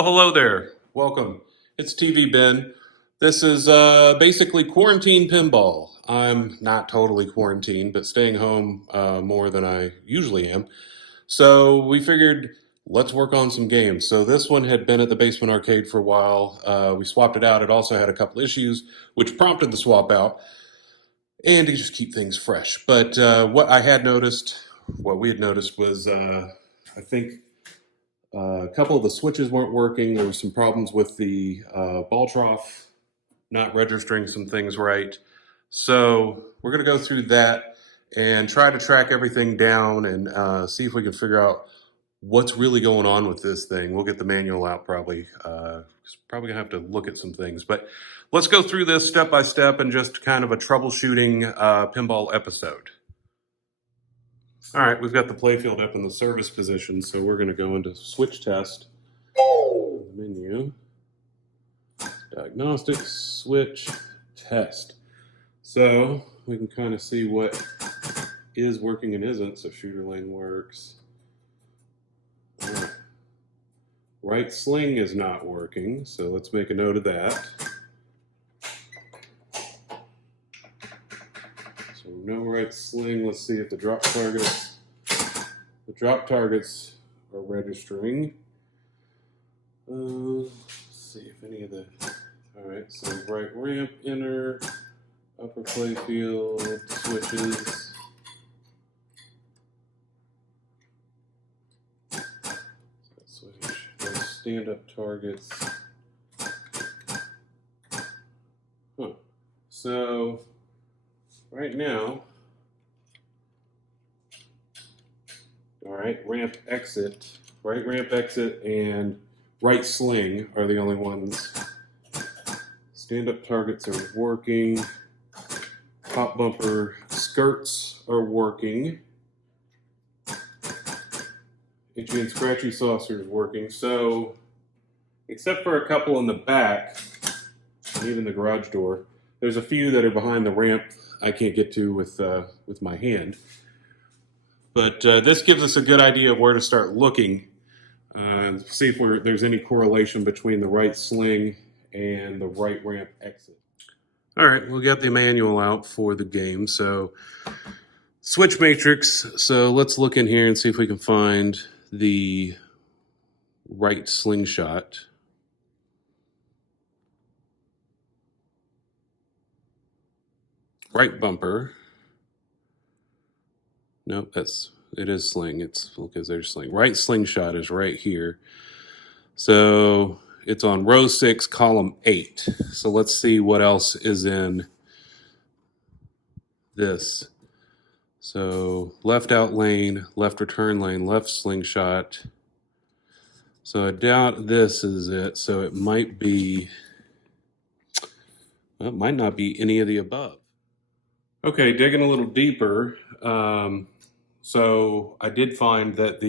Well, hello there. Welcome. It's TV Ben. This is basically quarantine pinball. I'm not totally quarantined, but staying home more than I usually am. So we figured let's work on some games. So this one had been at the Basement Arcade for a while. We swapped it out. It also had a couple issues, which prompted the swap out. And to just keep things fresh. But what we had noticed was, I think a couple of the switches weren't working. There were some problems with the ball trough not registering some things right. So we're going to go through that and try to track everything down and see if we can figure out what's really going on with this thing. We'll get the manual out probably. Probably going to have to look at some things. But let's go through this step by step and just kind of a troubleshooting pinball episode. All right, we've got the playfield up in the service position, so we're going to go into switch test. Menu. Diagnostics, switch, test. So we can kind of see what is working and isn't. So shooter lane works. Right sling is not working, so let's make a note of that. So no right sling. Let's see if the drop targets are registering. Let's see if any of the... All right, so right ramp, inner, upper playfield, switches. Switch, no stand-up targets. So right now, all right, ramp exit, right ramp exit and right sling are the only ones. Stand-up targets are working. Pop bumper skirts are working. Itchy and scratchy saucer is working. So, except for a couple in the back, and even the garage door, there's a few that are behind the ramp I can't get to with my hand. But this gives us a good idea of where to start looking. See if there's any correlation between the right sling and the right ramp exit. All right, we got the manual out for the game. So switch matrix. So let's look in here and see if we can find the right slingshot. Right bumper. Nope, it is sling. It's because there's sling. Right slingshot is right here. So it's on row 6, column 8. So let's see what else is in this. So left out lane, left return lane, left slingshot. So I doubt this is it. So it might be, well, it might not be any of the above. Okay, digging a little deeper. So I did find that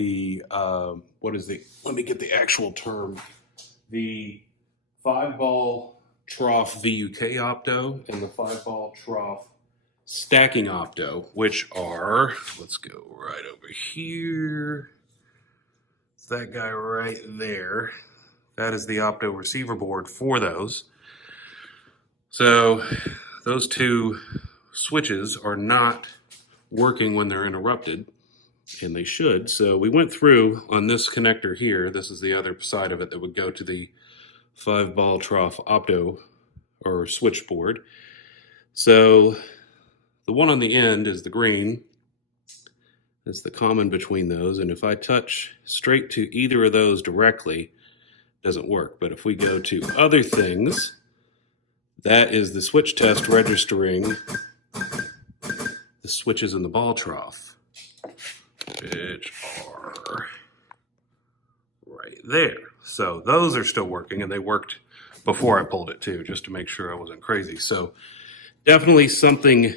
let me get the actual term. The 5-ball trough VUK opto and the 5-ball trough stacking opto, which are, let's go right over here. It's that guy right there. That is the opto receiver board for those. So those two switches are not working when they're interrupted, and they should. So we went through on this connector here. This is the other side of it that would go to the 5-ball trough opto or switchboard. So the one on the end is the green. That's the common between those. And if I touch straight to either of those directly, it doesn't work. But if we go to other things, that is the switch test registering the switches in the ball trough, which are right there. So those are still working, and they worked before I pulled it too, just to make sure I wasn't crazy. So definitely something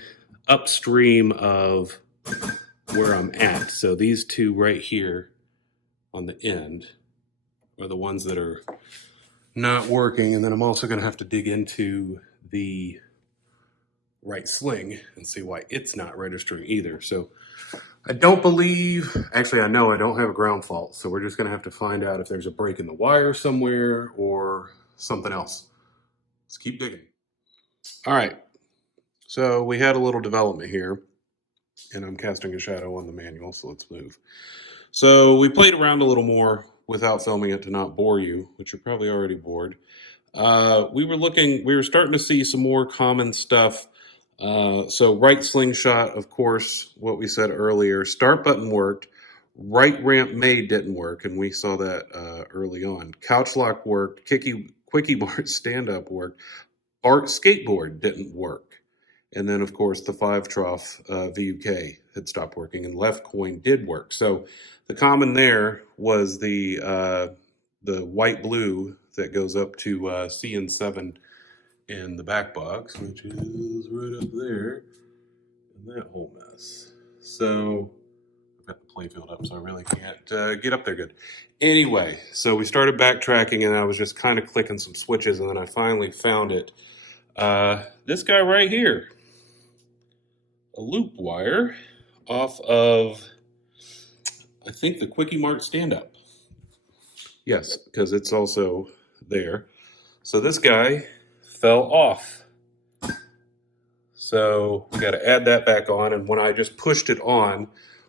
upstream of where I'm at. So these two right here on the end are the ones that are not working. And then I'm also going to have to dig into the right sling and see why it's not registering either. So I don't believe, actually I know I don't have a ground fault, so we're just gonna have to find out if there's a break in the wire somewhere or something else. Let's keep digging. All right, so we had a little development here, and I'm casting a shadow on the manual, so let's move. So we played around a little more without filming it to not bore you, which you're probably already bored. We were starting to see some more common stuff. So right slingshot, of course, what we said earlier, start button worked, right ramp made didn't work, and we saw that early on. Couch lock worked, quickie bar stand up worked, art skateboard didn't work. And then, of course, the 5 trough VUK had stopped working, and left coin did work. So the common there was the white blue that goes up to CN7 in the back box, which is right up there in that whole mess. So I've got the playfield up, so I really can't get up there good. Anyway, so we started backtracking, and I was just kind of clicking some switches, and then I finally found it. This guy right here. A loop wire off of, I think, the Quickie Mart stand-up. Yes, because it's also there. So this guy fell off. So we got to add that back on, and when I just pushed it on,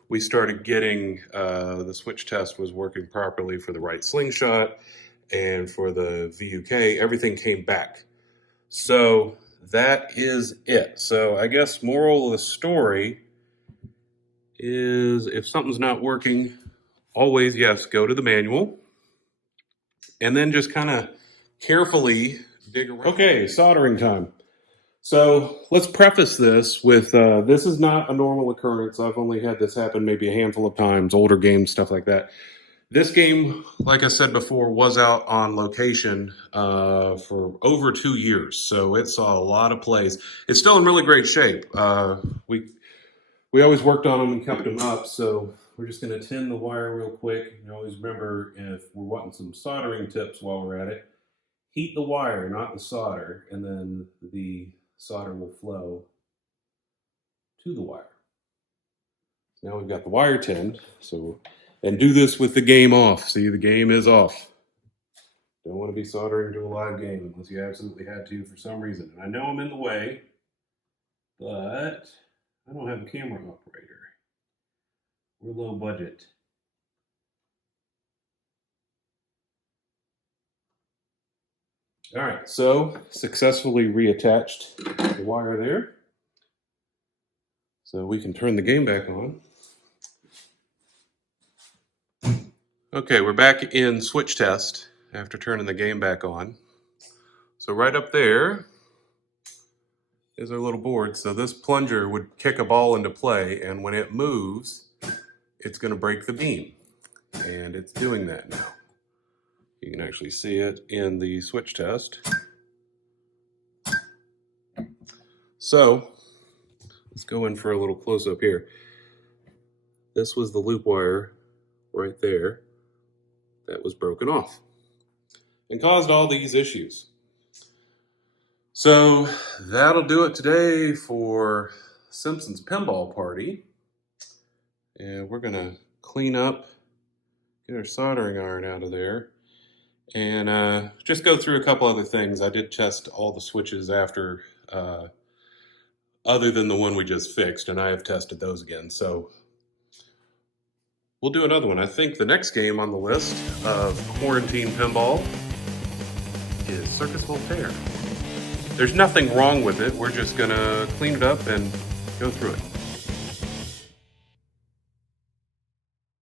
we started getting, the switch test was working properly for the right slingshot, and for the VUK, everything came back. So that is it. So I guess moral of the story is if something's not working, always, yes, go to the manual and then just kind of carefully dig around. Okay, soldering time. So let's preface this with this is not a normal occurrence. I've only had this happen maybe a handful of times, older games, stuff like that. This game, like I said before, was out on location for over 2 years, so it saw a lot of plays. It's still in really great shape. We always worked on them and kept them up, so we're just going to tin the wire real quick. And always remember, if we're wanting some soldering tips while we're at it, heat the wire, not the solder, and then the solder will flow to the wire. Now we've got the wire tinned, so... And do this with the game off. See, the game is off. Don't want to be soldering to a live game unless you absolutely had to for some reason. And I know I'm in the way, but I don't have a camera operator. We're low budget. All right, so successfully reattached the wire there. So we can turn the game back on. Okay, we're back in switch test after turning the game back on. So right up there is our little board. So this plunger would kick a ball into play, and when it moves, it's going to break the beam. And it's doing that now. You can actually see it in the switch test. So let's go in for a little close-up here. This was the loop wire right there that was broken off and caused all these issues. So that'll do it today for Simpsons Pinball Party. And we're gonna clean up, get our soldering iron out of there, and just go through a couple other things. I did test all the switches after, other than the one we just fixed, and I have tested those again. So we'll do another one. I think the next game on the list of quarantine pinball is Circus Voltaire. There's nothing wrong with it. We're just gonna clean it up and go through it.